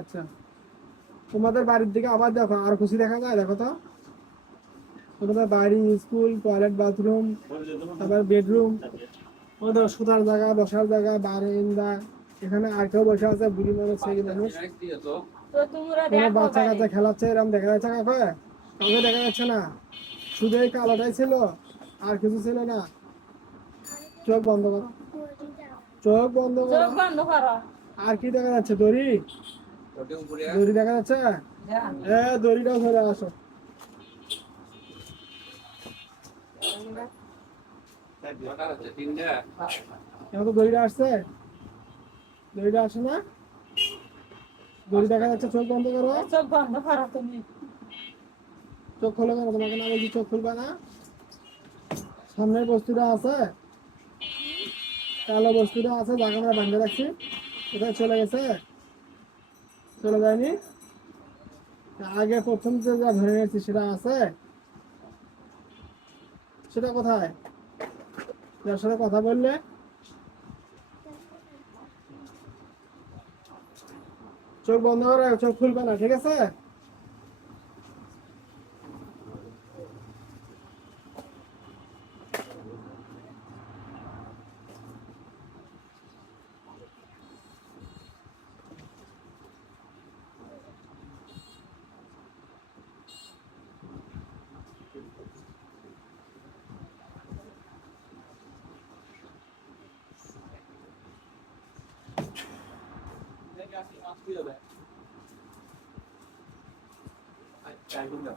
আচ্ছা, তোমাদের বাড়ির দিকে আবার দেখো আর খুশি দেখা যায়, দেখো তো তোমাদের বাড়ি, স্কুল, টয়লেট, বাথরুম, তারপর বেডরুম, ওদের শোতার জায়গা, বসার জায়গা, বারান্দা, এখানে আর কেউ বসে আছে বুড়ি মানুষ, ছেলে মানুষ, কোনো বাচ্চা কাচ্চা খেলাচ্ছে এরকম দেখা যাচ্ছে কাউকে? কাউকে দেখা যাচ্ছে না, শুধু এই কালোটাই ছিল, আর কিছু ছিল না। চোখ বন্ধ করো, চোখ বন্ধ করো। আর কি দেখা যাচ্ছে? দড়ি, দড়ি দেখা যাচ্ছে? দড়িটাও ধরে আসো। এখন তো দড়িটা আসছে, দড়িটা আসে না, দড়ি দেখা যাচ্ছে। চোখ বন্ধ করো, চোখ বন্ধ করো, তুমি চোখ খোলো কেন? তোমাকে না বলছি চোখ খুলবা না? সামনের বস্তুটা আছে, কালো বস্তুটা আছে, যাকে আমরা বাঁধে রাখছি, কোথায় চলে গেছে? চলে যায়নি? আগে প্রথম যে যা ধরে নিয়েছি সেটা আছে, সেটা কোথায়? যার সাথে কথা বললে চোখ বন্ধ করে, চোখ খুলবে না, ঠিক আছে?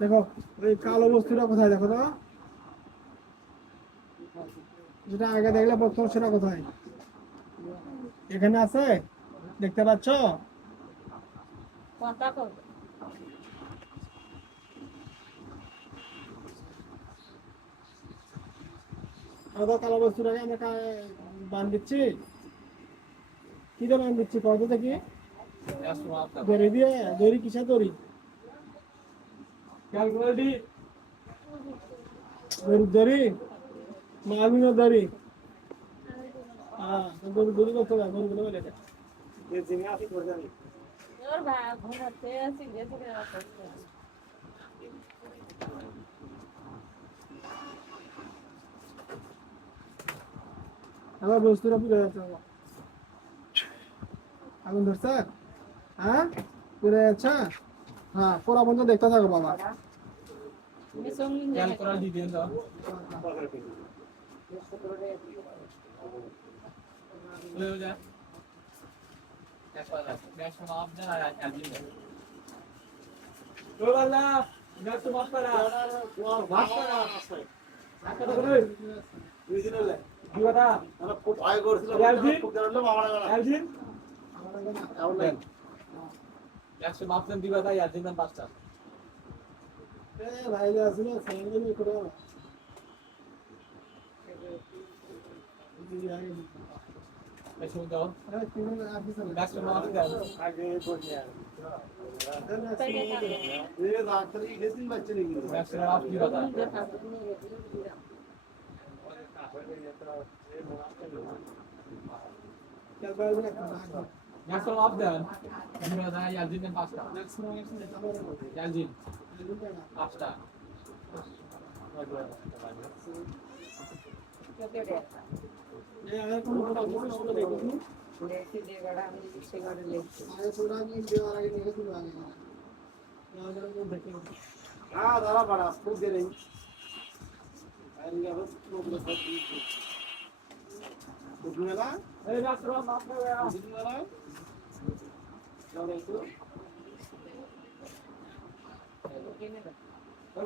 দেখো ওই কালো বস্তুটা কোথায়, দেখো তো, যেটা আগে দেখলে প্রথম, সেটা কোথায়? এখানে আছে, দেখতে পাচ্ছ? কালো বস্তুটাকে আমরা বান দিচ্ছি, কি দিয়ে বান দিচ্ছি কত দেখি? দড়ি দিয়ে। দড়ি কিসের দড়ি? ক্যালকুলেটি দড়ি, মালমিনের দড়ি। হ্যাঁ, দড়ি দড়ি করতে হবে, দড়ি গুলো বলে আমার বস্তুটা পুড়ে যাচ্ছে, আগুন ধরছে? হ্যাঁ, পুড়ে যাচ্ছে। হ্যাঁ, পোড়া বন্ধ দেখতে থাকো বাবা। ভাই আসলে ফ্যামিলি করে Maximum of them. Yazin and pasta. Yazin. Pasta. দাঁড়া পাড়া খুব দেরি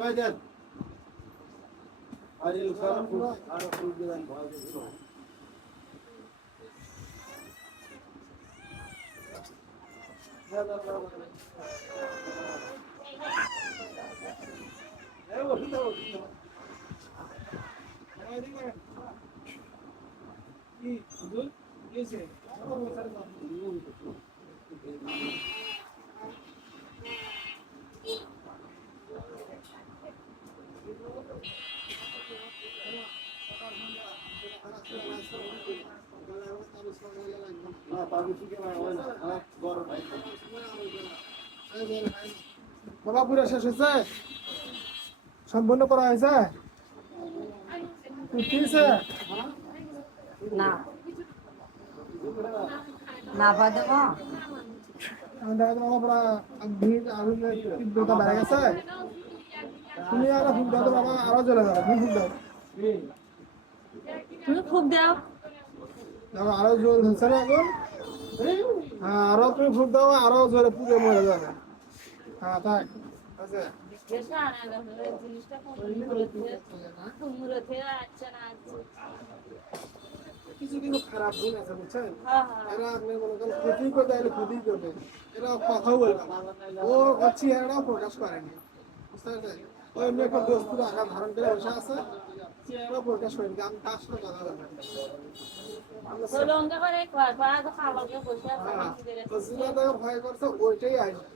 ভাই দেন আর বাবা পুরো শেষ হয়েছে, সম্পূর্ণ করা হয়েছে, কি হয়েছে? না না বাদে মা আমি দেখা যাবো বাবা ভিড় আগুনের তীব্রতা বেড়ে গেছে, তুমি আরো ফুল দাও তো বাবা, আরো জ্বলে যাবে, তুমি ফুল দাও, তুমি খুব দাও দেখো আরো জোর হচ্ছে না এখন, হ্যাঁ আরো তুমি ফুল দাও, আরো জোরে পুড়ে মরে যাবে, হ্যাঁ তাই আছে। জিনিসটা কুমড়ো থেকে আচ্ছা না কিছু কিছু খারাপ গুণ আছে বুঝছেন, হ্যাঁ এরা আপনি মনে করেন ক্ষতি করতে হলে ক্ষতি করবে, এরা কথাও বলবে না, ও চেহারাটাও প্রকাশ করেনি, বুঝতে পারছেন, ওই এমনি একটা বস্তুর আঘাত ধারণ করে বসে আছে, চেহারাও প্রকাশ করেনি, আমি তার সাথে কথা বলবেন লঙ্কা করে খাবারকে বসে ভয় করছে, ওইটাই আসবে,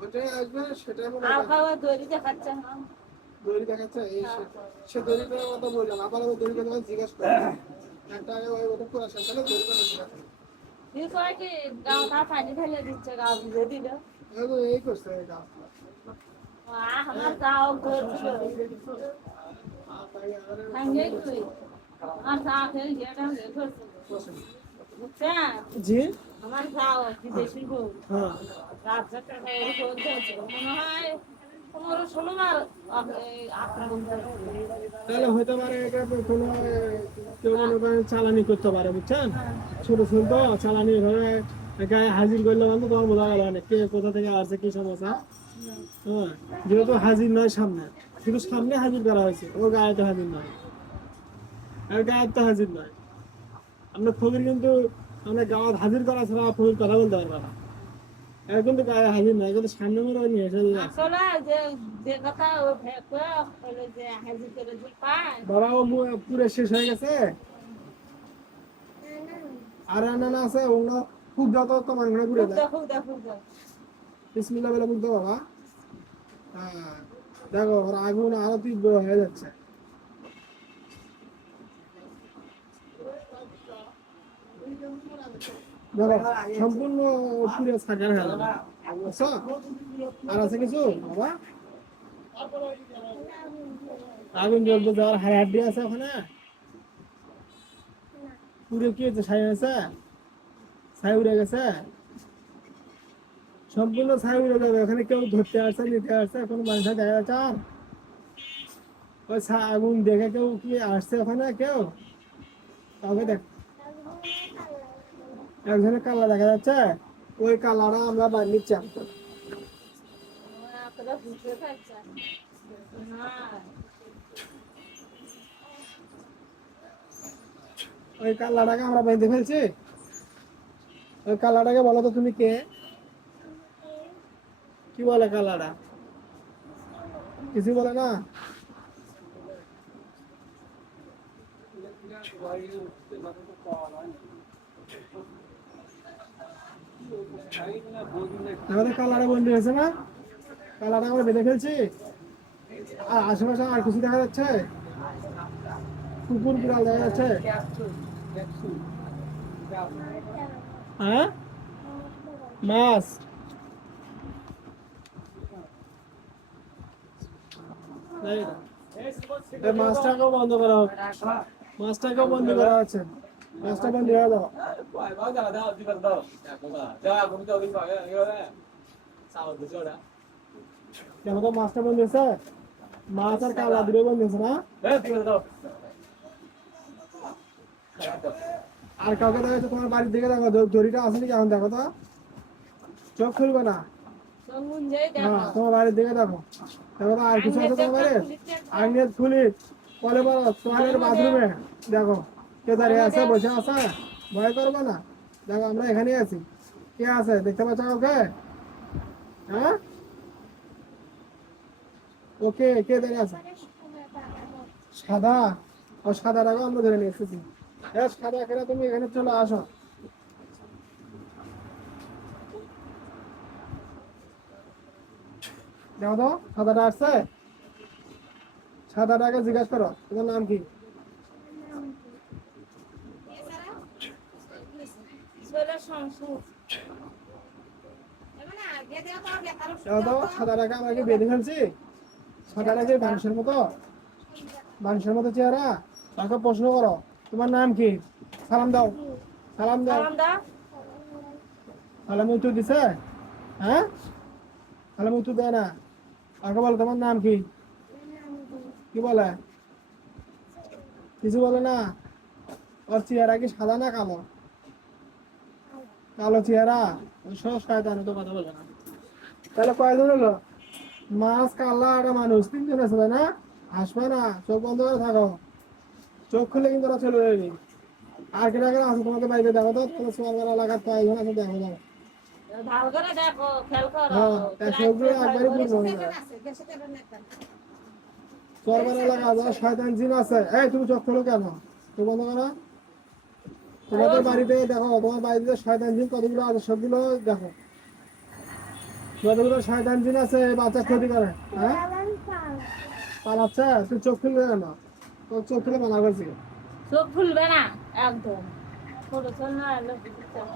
ওইটাই আসবে, সেটাই মনে হয় খাওয়া দড়ি দেখাচ্ছে না দড়ি দেখাচ্ছে, এই সে দড়িটার কথা বললাম, আবার ওই দড়িটা তোমার জিজ্ঞাসা করে একটা আগে ওই ওটা পুরো শেষ হলে দড়িটা জিজ্ঞাসা করে কি গাও তা পানি ঢেলে দিচ্ছে গাও ভিজে দিল এই করছে এই কাজ। আমার গাও ঘর সঙ্গে তুই আমার সাথে যেটা করছে জি আমার গাও বিদেশি গো হ্যাঁ রাজ্যটা মনে হয় 15-16 বার আক্রমণ তাহলে হতে পারে এটা কোনো কেউ মনে করেন চালানি করতে পারে বুঝছেন, ছোট ছোট তো চালানি ভাবে গায়ে হাজির করলে মানে তোমার বোঝা গেল অনেক কে কোথা থেকে আসছে কি সমস্যা, হ্যাঁ যেহেতু হাজির নয় সামনে, কিন্তু সামনে হাজির করা হয়েছে, ওর গায়ে তো হাজির নয়, আর গায়ে তো হাজির নয়, আপনার ফকির কিন্তু আমরা গাঁত হাজির করা ছাড়া ফকির কথা বলতে পারবে না, এর কিন্তু গায়ে হাজির নয়, কিন্তু সামনে মনে নিয়ে এসে আসলে যে কথা ও ভেবে হলো যে হাজির করে যে পায় বাবা ও পুরো শেষ হয়ে গেছে, আর না আছে অন্য খুব যত তোমার ঘরে ঘুরে দেয়, দেখো বিসমিল্লাহ বলে মুখ দাও বাবা, হ্যাঁ দেখো ওর আগুন আরো তীব্র হয়ে যাচ্ছে, দেখো সম্পূর্ণ পুরো সাকার হয়ে যাবে, বুঝছো? আর আছে কিছু বাবা, আগুন জ্বলতে যাওয়ার হাড্ডি আছে ওখানে, পুরো কি হচ্ছে, ছাই হয়েছে, ছাই উড়ে গেছে, সম্পূর্ণ ছাই উড়ে যাবে, ওখানে কেউ ধরতে আসছে নিতে আসছে কোনো মানুষের দেখা যাচ্ছে আর? ওই আগুন দেখে কেউ কি আসছে ওখানে, কেউ কাউকে দেখ, একজনের কালা দেখা যাচ্ছে, ওই কালাটা আমরা বাইরে নিচ্ছি, আপনারা বুঝতে পারছেন না ওই কালাটাকে আমরা বেঁধে ফেলছি, ওই কালাটাকে বলো তো তুমি কে, কি বলে কালাটা, কিছু বলে না, আমাদের কালারে বন্দি হয়েছে না, কালাটা আমরা বেঁধে ফেলছি, আর আশেপাশে আর কিছু দেখা যাচ্ছে, কুকুর বিড়াল দেখা যাচ্ছে, হ্যাঁ মাছ, এই মাছটাকেও বন্ধ করা হোক, মাছটাকেও বন্দি করা হচ্ছে, মাছটা বন্দি হয়ে যাও, দেখো তো মাছটা বন্দি হয়েছে, মাছ আর কালা দুটো বন্দি হয়েছে না, আর কাউকে দেখা যাচ্ছে তোমার বাড়ির দিকে, দেখো দড়িটা আছে নাকি এখন, দেখো তো চোখ খুলবে না, হ্যাঁ তোমার বাড়ির দিকে দেখো, দেখো তো আর কিছু আছে তোমার বাড়ির, আইনের খুলি কলে বলো তোমাদের বাথরুমে, দেখো কে দাঁড়িয়ে আছে বসে আছে, ভয় করবে না, দেখো আমরা এখানেই আছি, কে আছে দেখতে পাচ্ছ ওকে, হ্যাঁ ওকে কে দাঁড়িয়ে আছে, সাদা, ও সাদাটাকে আমরা ধরে নিয়ে এসেছি, হ্যাঁ সাদা এখানে তুমি এখানে চলে আসো, দেখো তো সাদাটা আসছে, সাদাটাকে জিজ্ঞাসা করো তোমার নাম কি, ছেলে সংসার দেখো তো সাদাটাকে আমরা কি বেঁধে ফেলছি, সাদাটাকে মানুষের মতো চেহারা। তাকে প্রশ্ন করো তোমার নাম কি, সালাম দাও, সালাম দাও। সালাম দাও। সালামে উত্তর দিছে? হ্যাঁ, সালামে উত্তর দেয় না। তাকে বলো তোমার নাম কি, কি বলে? কিছু বলে না। ওর চেহারা কি সাদা না কালো? কালো চেহারা, শয়তান তো কথা বলে না। তাহলে কয়জন হলো? মাছ, কাল্লা আর মানুষ, তিনজন আছে তাই না? আসবে না, চোখ বন্ধ করে থাকো। চোখ খুলে কিন্তু ওরা চলে যাবে। আর কেটা কেটা আছে তোমাদের বাড়িতে দেখো তো, তোমার সোয়ালবার এলাকার কয়জন আছে দেখো যাও। ভালো করে দেখো, খেয়াল করো। হ্যাঁ, তাই সবগুলো একবারই পূর্ণ হয়ে যায়। সোয়ালবার এলাকা যারা শয়তান জিন আছে, এই তুমি চোখ খোলো কেন? চোখ বন্ধ করো। তোমাদের বাড়িতে দেখো, তোমার বাড়িতে শয়তান জিন কতগুলো আছে সবগুলো দেখো। যতগুলো শয়তান জিন আছে বাচ্চা ক্ষতি করে। হ্যাঁ, পালাচ্ছে, তুই চোখ খুলবে কেন? তোর চোখ খুলে মানা করছি। চোখ খুলবে না একদম। ছোট চল না এলো চল।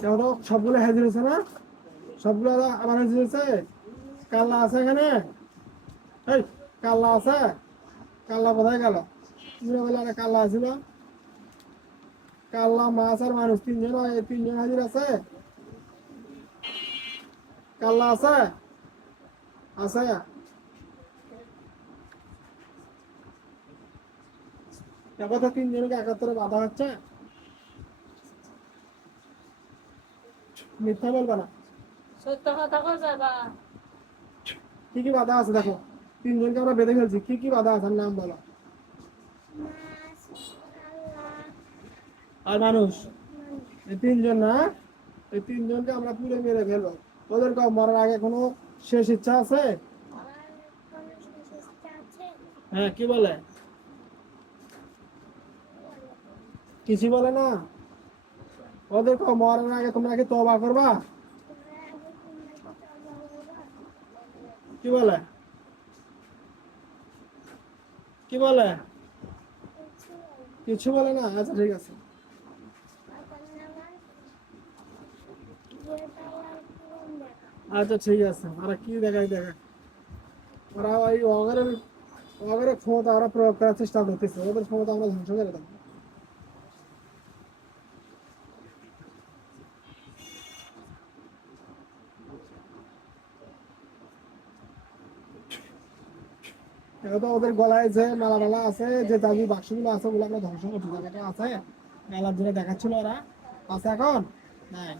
দেখো তো সবগুলো হাজির হয়েছে না? সবগুলো আবার হাজির হয়েছে। কাল্লা আছে এখানে? এই কাল্লা আছে? কাল্লা কোথায় গেল? তুমি বলে একটা কাল্লা আছিল। কাল্লা, মাছ আর মানুষ তিনজন, এই তিনজন হাজির আছে। কাল্লা আছে? আছে। দেখো তো তিনজনকে একাত্তরে বাধা হচ্ছে। মিথ্যা বলবা না। সত্য কথা কইছে বা। কি কি বাধা আছে দেখো, তিনজনকে আমরা বেঁধে ফেলছি, কি কি বাধা আছে নাম বলো। আর মানুষ, এই তিনজন না? এই তিনজনকে আমরা পুড়ে মেরে ফেলবো। ওদের মরার আগে কোনো শেষ ইচ্ছা আছে? হ্যাঁ, কি বলে? কিছু বলে না। ওদের মরার আগে তোমরা কি তওবা করবা? কি বলে? কি বলে? কিছু বলে না। আচ্ছা ঠিক আছে। আচ্ছা ঠিক আছে, ওরা কি দেখায় দেখা। ওরা ওই অগরের ক্ষমতা ওরা প্রয়োগ করার চেষ্টা করতেছে, ওদের ক্ষমতা আমরা ধ্বংস করে দেবো। এখন তো ওদের গলায় যে মালা আছে, যে দাবি বাক্সগুলো আছে, ওগুলো আমরা ধ্বংস করতে যাবো। এটা আছে মেলার জন্য দেখাচ্ছিল ওরা, আছে এখন নাই।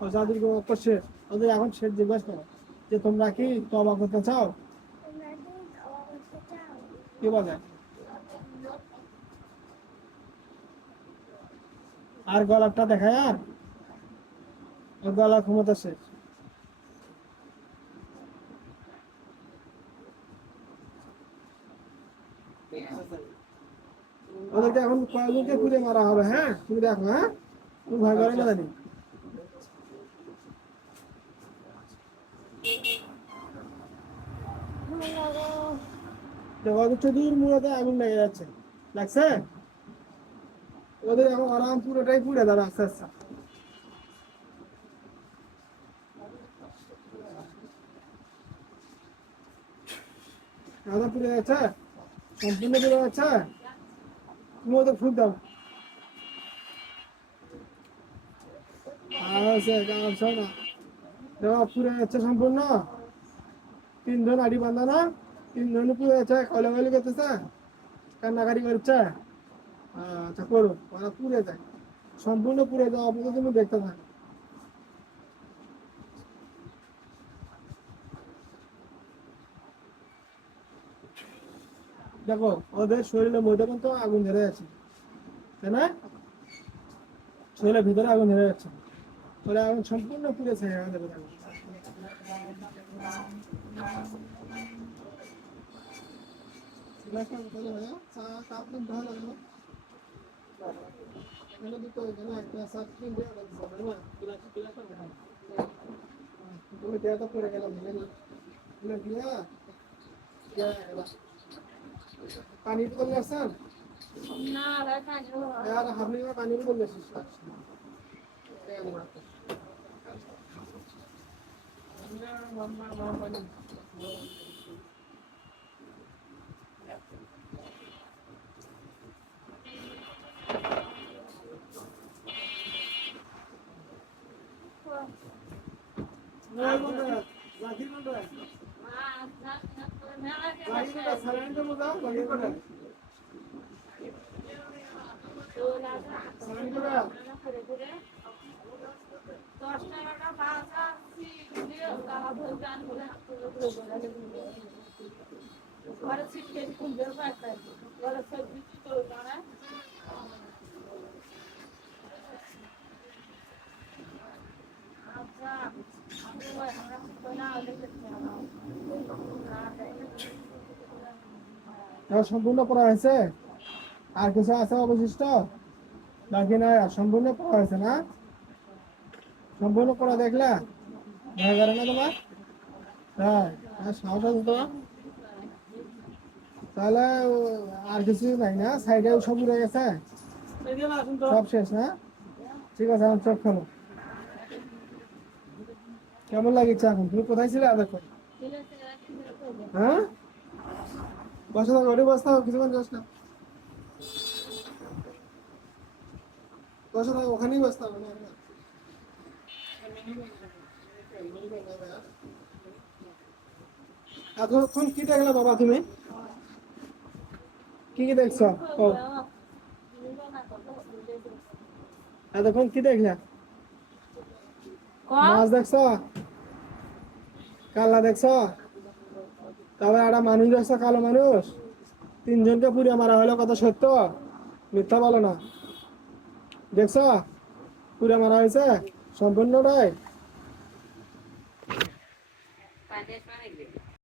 ও যাদের শেষ, ওদের এখন শেষ জিজ্ঞাসা করো যে তোমরা কি তওবা করতে চাও? কি বলে? আর গলাটা দেখায়, আর ওর গলার ক্ষমতা শেষ। ওদেরকে এখন কয়েকজনকে খুঁজে মারা হবে। হ্যাঁ, তুমি দেখো। হ্যাঁ, তুমি ভয় করে না জানি। দেখো ওদের চতুর মুড়াতে আগুন লেগে যাচ্ছে, লাগছে? ওদের এখন আরাম পুরোটাই পুড়ে যাবে আস্তে আস্তে। আদা পুড়ে যাচ্ছে, সম্পূর্ণ পুড়ে যাচ্ছে। তুমি ওদের ফুল দাও। আর হচ্ছে না, দেখো পুড়ে যাচ্ছে সম্পূর্ণ। তিনজন আড়ি বান্ধা না, তিনজন পুড়ে যাচ্ছে, কয়লাকয়লি করতেছে, কান্নাকাটি করছে। আচ্ছা করো, ওরা পুড়ে যায়, সম্পূর্ণ পুড়ে যাওয়া অবস্থা তুমি দেখতে থাকো। দেখো ওদের শরীরের মধ্যে কিন্তু আগুন ধরে আছে, তাই না? শরীরের ভিতরে আগুন ধরে যাচ্ছে, ওরা আগুন সম্পূর্ণ পুড়েছে আমাদের আগুন। একটা টিয়া তো পড়ে গেলাম না দিয়া পানি বোতল নিয়ে আসছেন না রে কাজু আর আপনি পানি বোতল নিয়ে আসছেন ঘরে ছিটকে খুলবে পারতাম ঘরে সবজি তো না আচ্ছা আমরা কোনা দেখতে সম্পূর্ণ পড়া হয়েছে আর কিছু আছে অবশিষ্ট বাকি নয় আর সম্পূর্ণ পড়া হয়েছে না সম্পূর্ণ পড়া দেখলা ভয় করে না তোমার হ্যাঁ সাহস আছে তোমার তাহলে আর কিছু নাই না সাইডে সব উড়ে গেছে সব শেষ না ঠিক আছে এখন চোখ খোলো কেমন লাগছে এখন তুমি কোথায় ছিলে এতক্ষণ হ্যাঁ বসে থাকো ওটি বসে থাকো কিছুক্ষণ যাস না বসে থাকো ওখানেই বসতে হবে না এতক্ষণ কি দেখলে বাবা তুমি কি কি দেখছো ও এতক্ষণ কি দেখলে মাছ দেখছো কাল্লা দেখছো তারপরে একটা মানুষ দেখছো কালো মানুষ 3 জনকে পুড়িয়ে মারা হলো কথা সত্য মিথ্যা বলো না দেখছো পুড়িয়ে মারা হয়েছে সম্পূর্ণটাই